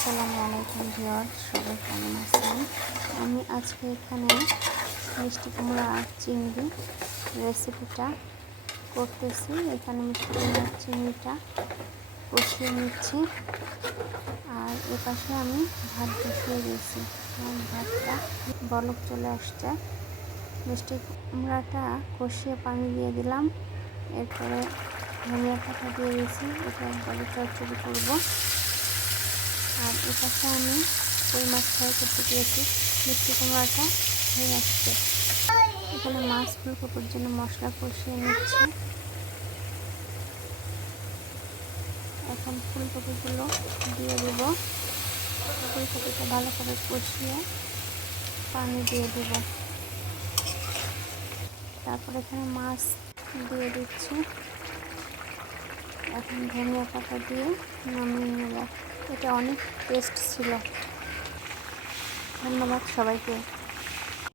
আসসালামু আলাইকুম ভিউয়ার্স, সবাই কেমন আছেন? আমি আজকে এখানে মিষ্টি কুমড়া আর চিংড়ি রেসিপিটা করতেছি। এখানে মিষ্টি কুমড়া আর চিংড়িটা কষিয়ে নিচ্ছি, আর এপাশে আমি ভাত বসিয়ে দিয়েছি। ভাতটা বলক চলে আসছে। মিষ্টি কুমড়াটা কষিয়ে পানি দিয়ে দিলাম, এরপরে ধনিয়া পাতা দিয়ে দিয়েছি। এটা একবারে চচ্চড়ি করবো। আর এটাকে আমি কই মাছ ফ্রাই করতে দিয়েছি। মিষ্টি কুমড়াটা হয়ে আসছে। এখানে মাছ ফুলকপির জন্য মশলা কষিয়ে নিচ্ছি। এখন ফুলকপিগুলো দিয়ে দেব। ফুলকপিটা ভালো করে কষিয়ে পানি দিয়ে দেব। তারপর এখানে মাছ দিয়ে দিচ্ছি। এখন ধনিয়া পাতা দিয়ে নামিয়ে নেব। এটা অনেক টেস্ট ছিল। ধন্যবাদ সবাইকে।